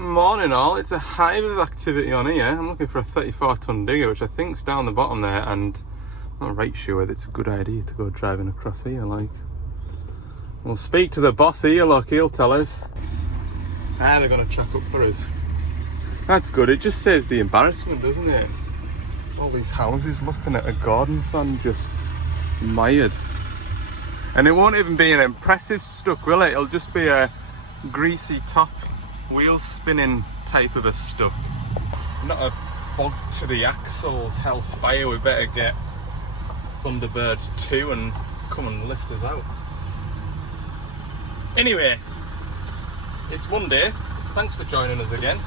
Morning all, it's a hive of activity on here. I'm looking for a 34 ton digger, which I think's down the bottom there, and I'm not right sure whether it's a good idea to go driving across here. Like, we'll speak to the boss here, look, he'll tell us. They're going to track up for us. That's good, it just saves the embarrassment, doesn't it? All these houses looking at a Gordon's van just mired. And it won't even be an impressive stuck, will it? It'll just be a greasy top, wheel spinning type of a stuck. Not a bog to the axles, hellfire. We better get Thunderbirds 2 and come and lift us out. Anyway, it's Monday. Thanks for joining us again.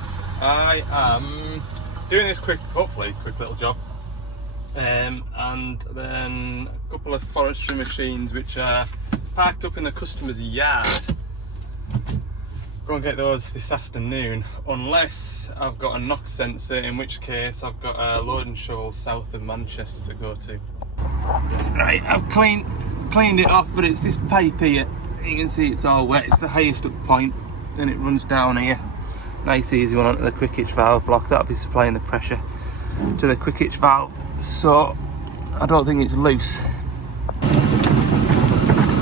I am doing this hopefully quick little job. And then a couple of forestry machines which are parked up in the customer's yard. Go and get those this afternoon, unless I've got a knock sensor, in which case I've got a loading shovel south of Manchester to go to. Right, I've cleaned it off, but it's this pipe here. You can see it's all wet. It's the highest up point, then it runs down here. Nice easy one onto the quick hitch valve block. That'll be supplying the pressure to the quick hitch valve, so I don't think it's loose.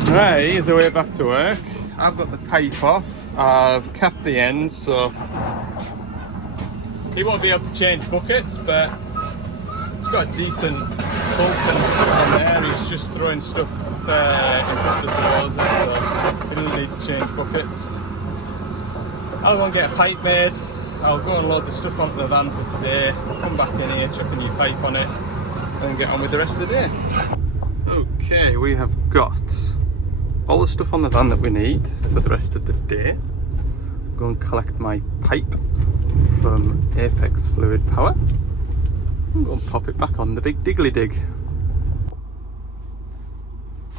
Right, here's the way back to work. I've got the pipe off. I've capped the ends, so he won't be able to change buckets, but he's got a decent pulp on there. He's just throwing stuff in front of the dozer, so he doesn't need to change buckets. I'll go and get a pipe made. I'll go and load the stuff onto the van for today. Come back in here, chuck a new pipe on it, and then get on with the rest of the day. Okay, we have got all the stuff on the van that we need for the rest of the day. Go and collect my pipe from Apex Fluid Power and go and pop it back on the big diggly dig.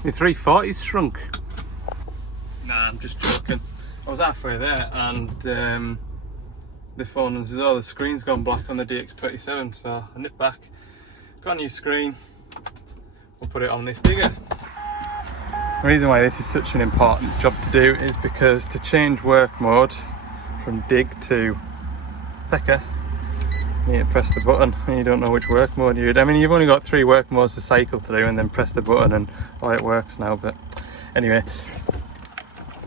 The 340's shrunk. Nah, I'm just joking. I was halfway there and the phone says, oh, the screen's gone black on the DX27, so I nipped back, got a new screen, we'll put it on this digger. The reason why this is such an important job to do is because to change work mode from dig to pecker, you need to press the button and you don't know which work mode you're in. I mean, you've only got 3 work modes to cycle through and then press the button and it works now. But anyway,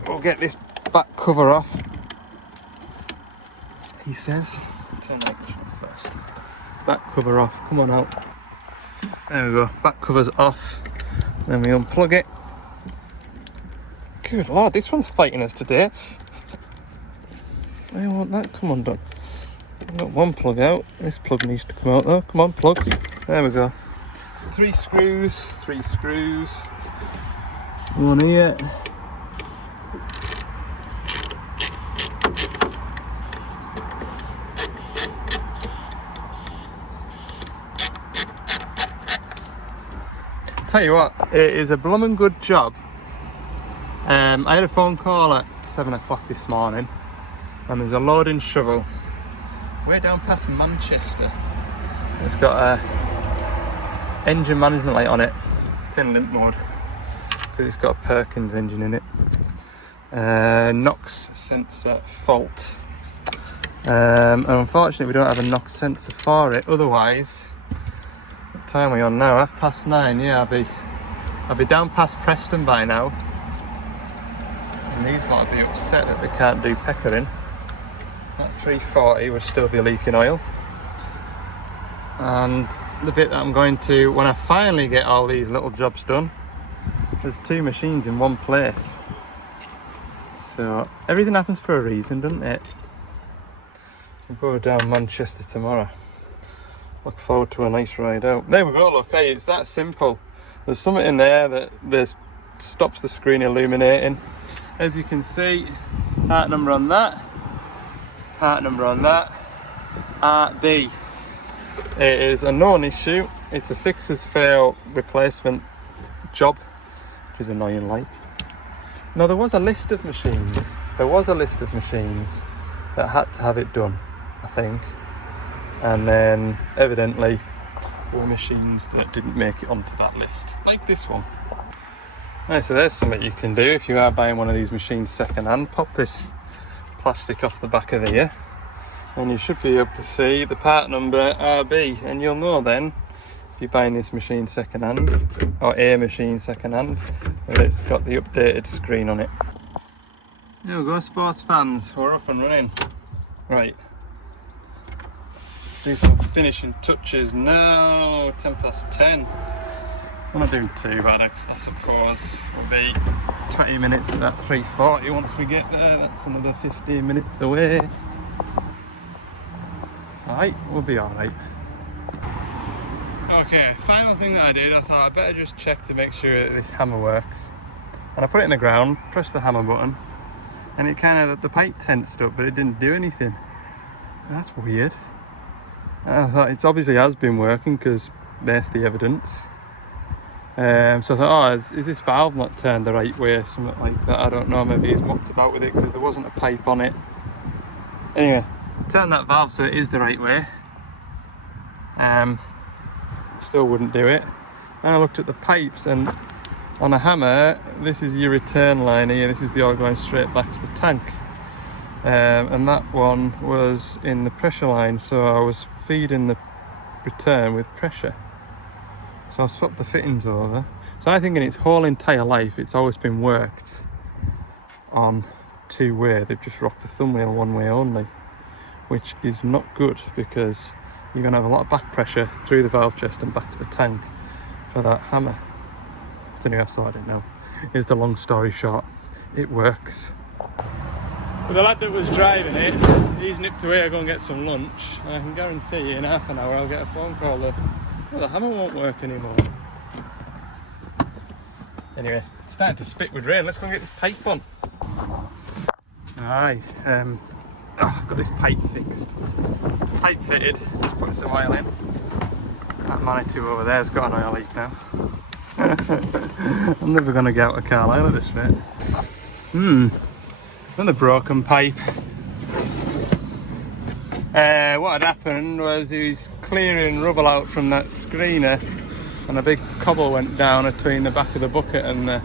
we'll get this back cover off, he says. Turn the ignition off first. Back cover off, come on out. There we go, back cover's off. Then we unplug it. Good lord, this one's fighting us today. I want that come undone. I've got one plug out. This plug needs to come out though. Come on, plug. There we go. 3 screws. One here. Tell you what, it is a bloomin' good job. I had a phone call at 7 o'clock this morning and there's a loading shovel way down past Manchester. It's got a engine management light on it. It's in limp mode because it's got a Perkins engine in it. NOx sensor fault. And unfortunately we don't have a NOx sensor for it, otherwise, what time are we on now? 9:30, yeah, I'll be down past Preston by now. And these lot will be upset that they can't do peckering. That 340 would still be leaking oil. And the bit that I'm going to, when I finally get all these little jobs done, there's 2 machines in one place. So everything happens for a reason, doesn't it? We'll go down Manchester tomorrow. Look forward to a nice ride out. There we go, look, hey, it's that simple. There's something in there that stops the screen illuminating. As you can see, part number on that, RB. It is a known issue. It's a fixers fail replacement job, which is annoying like. Now there was a list of machines that had to have it done, I think. And then evidently there were machines that didn't make it onto that list, like this one. Right, so there's something you can do if you are buying one of these machines second hand. Pop this plastic off the back of here, and you should be able to see the part number RB, and you'll know then if you're buying this machine second hand, or a machine second hand, that it's got the updated screen on it. There we go, sports fans, we're up and running. Right, do some finishing touches now. 10:10. I'm not doing too bad, I suppose. We'll be 20 minutes at that 340 once we get there. That's another 15 minutes away. Alright, we'll be alright. Okay, final thing that I did, I thought I'd better just check to make sure that this hammer works. And I put it in the ground, pressed the hammer button, and it kind of, the pipe tensed up, but it didn't do anything. That's weird. I thought it obviously has been working because there's the evidence. So I thought, oh, is this valve not turned the right way or something like that? I don't know, maybe he's mucked about with it because there wasn't a pipe on it. Anyway, turn that valve so it is the right way. Still wouldn't do it. And I looked at the pipes, and on a hammer, this is your return line here, this is the oil going straight back to the tank. And that one was in the pressure line, so I was feeding the return with pressure. So I swapped the fittings over. So I think in its whole entire life, it's always been worked on two-way. They've just rocked the thumb wheel one way only, which is not good because you're going to have a lot of back pressure through the valve chest and back to the tank for that hammer. So anyway, I've sorted it now. Here's the long story short. It works. But the lad that was driving it, he's nipped away to go and get some lunch. And I can guarantee you in half an hour I'll get a phone call that, well, the hammer won't work anymore. Anyway, it's starting to spit with rain. Let's go and get this pipe on. Alright, I've got this pipe fixed. Pipe fitted, just put some oil in. That Manitou over there's got an oil leak now. I'm never going to get out of Carlisle at this rate. Another broken pipe. What had happened was he was clearing rubble out from that screener, and a big cobble went down between the back of the bucket and the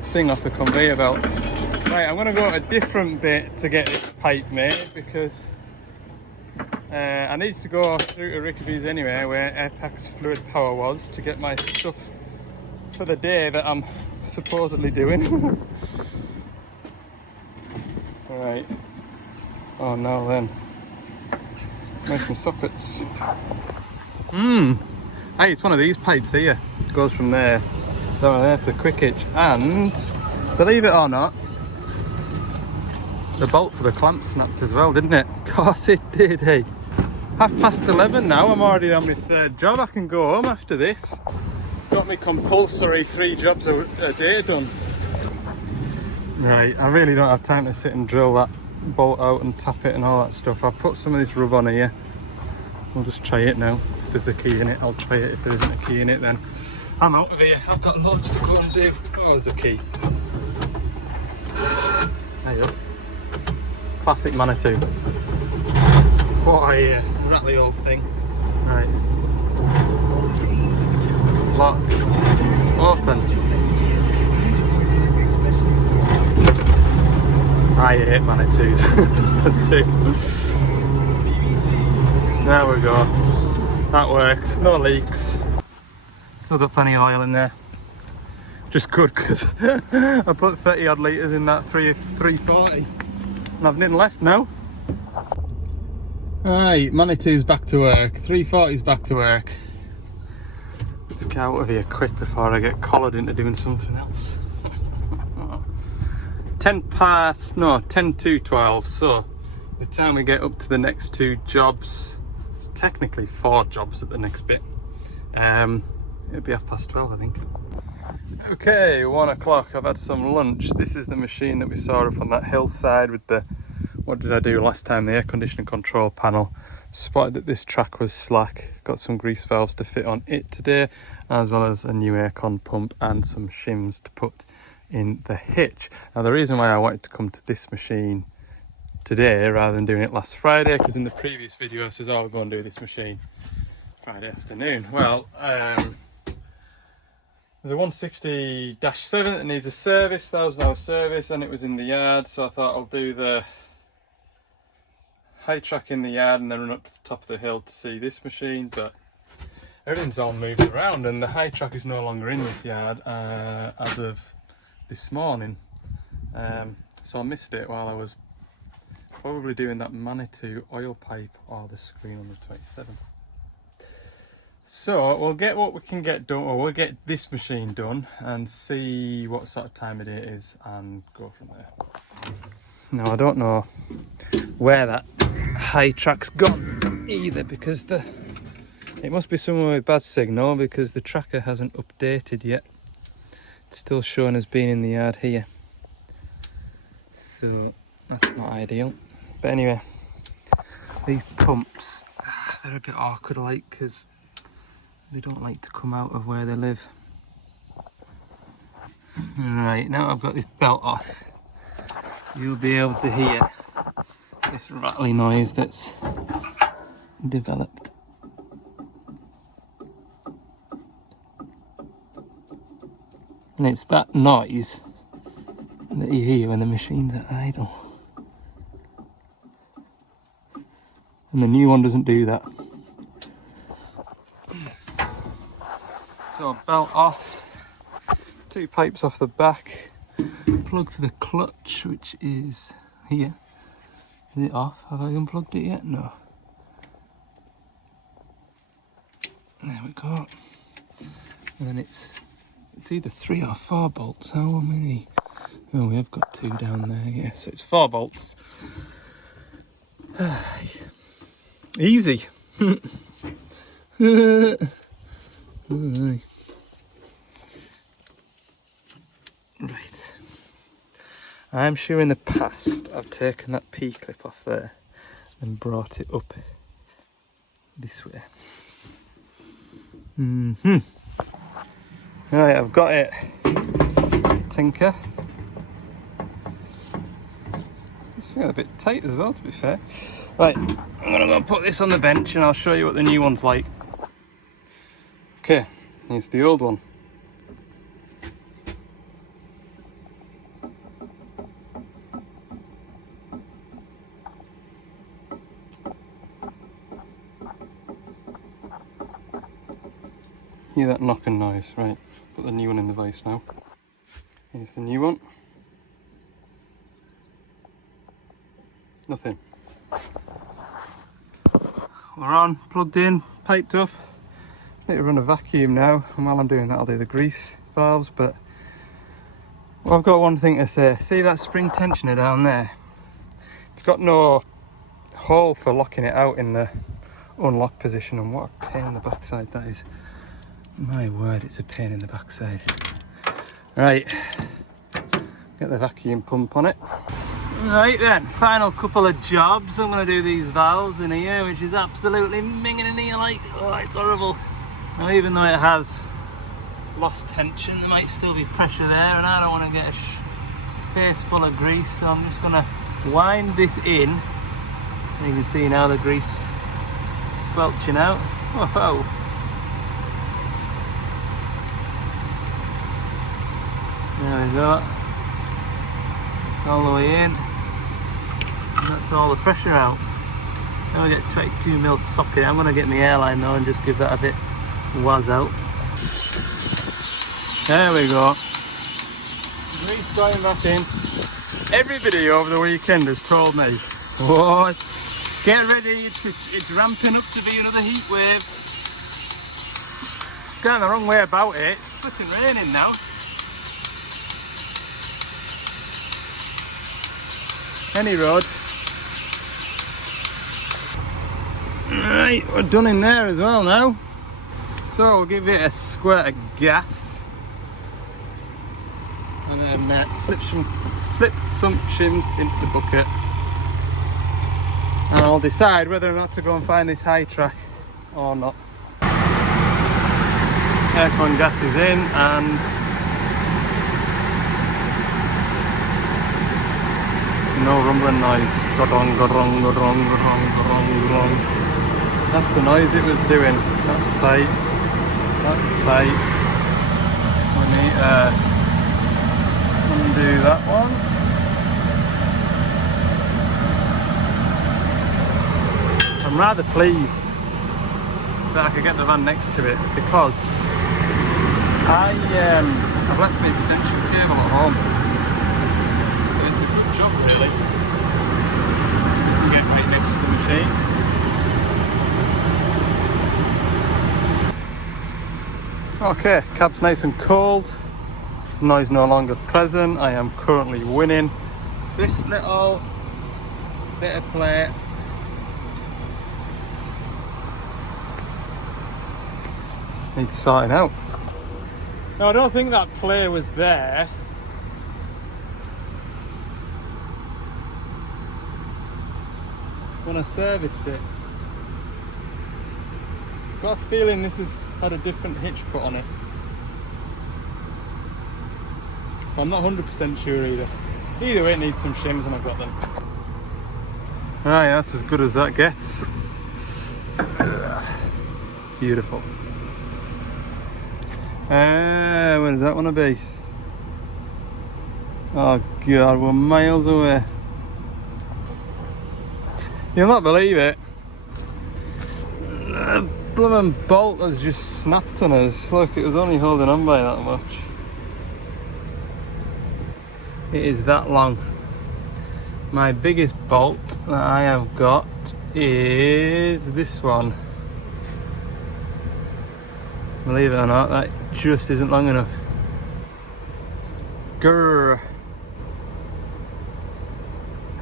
thing off the conveyor belt. Right, I'm going to go to a different bit to get this pipe made because I need to go through to Rickaby's anyway, where Airpax Fluid Power was, to get my stuff for the day that I'm supposedly doing. Right. Oh no then. Make some sockets. Hey, it's one of these pipes here. It goes from there down there for the quick hitch, and believe it or not, the bolt for the clamp snapped as well, didn't it? Of course it did, hey. 11:30 now, I'm already on my third job. I can go home after this. Got me compulsory 3 jobs a day done. Right, I really don't have time to sit and drill that bolt out and tap it and all that stuff. I'll put some of this rub on here. We'll just try it now. If there's a key in it, I'll try it. If there isn't a key in it, then I'm out of here. I've got loads to go and do. Oh, there's a key. There you go. Classic Manitou. What a rattly old thing. Right. Lock. Open. I hate Manitous. There we go. That works. No leaks. Still got plenty of oil in there. Just good because I put 30 odd litres in that 340 and I've nothing left now. Alright, Manitou's back to work. 340's back to work. Let's get out of here quick before I get collared into doing something else. 10 to 12, so by the time we get up to the next 2 jobs, it's technically 4 jobs at the next bit, it'll be 12:30 I think. Okay, 1 o'clock, I've had some lunch. This is the machine that we saw up on that hillside with the, what did I do last time, the air conditioning control panel. Spotted that this track was slack, got some grease valves to fit on it today, as well as a new aircon pump and some shims to put in the hitch. Now the reason why I wanted to come to this machine today rather than doing it last Friday, because in the previous video I says, oh, I'll go and do this machine Friday afternoon. Well, there's a 160-7 that needs a service, 1,000 hour service, and it was in the yard, so I thought I'll do the high track in the yard and then run up to the top of the hill to see this machine, but everything's all moved around and the high track is no longer in this yard as of this morning. So I missed it while I was probably doing that Manitou oil pipe or the screen on the 27. So we'll get what we can get done, or we'll get this machine done and see what sort of time of day it is and go from there. Now I don't know where that high track's gone either, because it must be somewhere with bad signal, because the tracker hasn't updated yet. It's still showing as being in the yard here, so that's not ideal. But anyway, these pumps, they're a bit awkward like, because they don't like to come out of where they live. Right, now I've got this belt off, you'll be able to hear this rattly noise that's developed. And it's that noise that you hear when the machine's at idle. And the new one doesn't do that. So belt off, 2 pipes off the back, plug for the clutch, which is here. Is it off? Have I unplugged it yet? No. There we go. And then it's either 3 or 4 bolts. How many? Oh, we have got 2 down there. Yeah, so it's 4 bolts. Easy. Right. I'm sure in the past I've taken that P-clip off there and brought it up this way. Right, I've got it. Tinker. It's feeling a bit tight as well, to be fair. Right, I'm gonna go and put this on the bench and I'll show you what the new one's like. Okay, here's the old one. Hear that knocking noise? Right, put the new one in the vise now. Here's the new one. Nothing. We're on, plugged in, piped up. Need to run a vacuum now, and while I'm doing that I'll do the grease valves, but well, I've got one thing to say. See that spring tensioner down there? It's got no hole for locking it out in the unlock position, and what a pain in the backside that is. My word, it's a pain in the backside. Right, get the vacuum pump on it. Right then, final couple of jobs. I'm going to do these valves in here, which is absolutely minging in here like, oh, it's horrible. Now, even though it has lost tension, there might still be pressure there, and I don't want to get a face full of grease, so I'm just going to wind this in. And you can see now the grease squelching out. Whoa! There we go. It's all the way in. And that's all the pressure out. Now we get 22mm socket. I'm going to get my airline though and just give that a bit wazz out. There we go. Grease going back in. Everybody over the weekend has told me, what? Get ready, it's ramping up to be another heat wave. Going the wrong way about it. It's flipping raining now. Any road. Right, we're done in there as well now. So we'll give it a squirt of gas. And then slip some shims into the bucket. And I'll decide whether or not to go and find this high track or not. Aircon gas is in and no rumbling noise. Godong, godong, godong, godong, godong, godong. That's the noise it was doing. That's tight. That's tight. We need to undo that one. I'm rather pleased that I could get the van next to it, because I've left my extension cable at home. And it's a good job really. You can get right next to the machine. Okay, cab's nice and cold. Noise no longer present. I am currently winning. This little bit of plate needs sorting out. Now I don't think that plate was there. When I serviced it. Got a feeling this has had a different hitch put on it. But I'm not 100% sure either. Either way, it needs some shims and I've got them. Right, that's as good as that gets. Beautiful. Where does that want to be? Oh god, we're miles away. You'll not believe it. The blooming bolt has just snapped on us. Look, it was only holding on by that much. It is that long. My biggest bolt that I have got is this one. Believe it or not, that just isn't long enough. Grrr.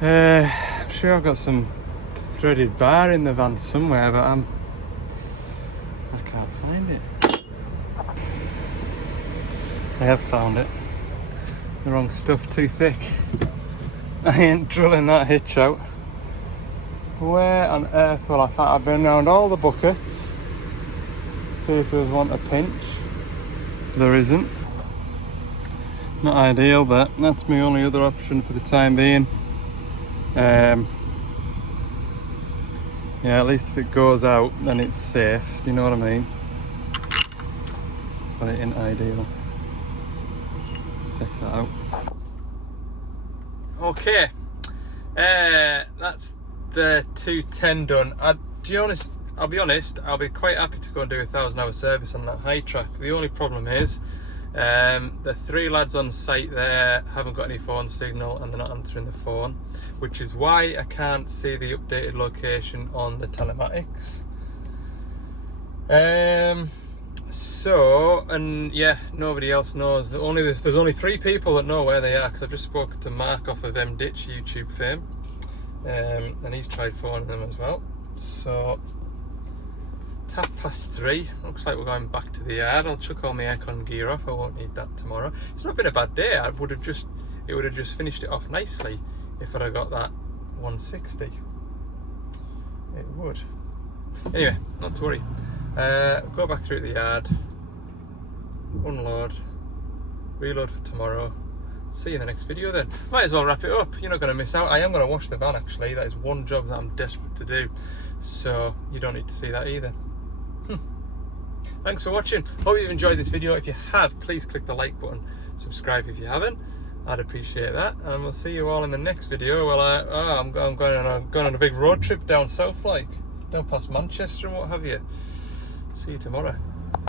I'm sure I've got some threaded bar in the van somewhere, but I can't find it. I have found it. The wrong stuff, too thick. I ain't drilling that hitch out. Where on earth will I find? I've been around all the buckets. See if there's one to pinch. There isn't. Not ideal, but that's my only other option for the time being. Yeah, at least if it goes out, then it's safe. Do you know what I mean? But it ain't ideal. Check that out. Okay, that's the 210 done. I'll be honest, I'll be quite happy to go and do a 1,000-hour service on that high track. The only problem is the 3 lads on site there haven't got any phone signal and they're not answering the phone, which is why I can't see the updated location on the telematics. And yeah, nobody else knows. There's only 3 people that know where they are, because I've just spoken to Mark off of M-Ditch YouTube fame, and he's tried phoning them as well. So it's 3:30. Looks like we're going back to the yard. I'll chuck all my aircon gear off. I won't need that tomorrow. It's not been a bad day. It would have just finished it off nicely if I'd have got that 160. It would. Anyway, not to worry. Go back through the yard, unload, reload for tomorrow. See you in the next video then. Might as well wrap it up. You're not going to miss out. I am going to wash the van actually. That is one job that I'm desperate to do. So you don't need to see that either. Thanks for watching. Hope you've enjoyed this video. If you have, please click the like button. Subscribe if you haven't. I'd appreciate that. And we'll see you all in the next video. Well, I'm going on a big road trip down south, like down past Manchester and what have you. See you tomorrow.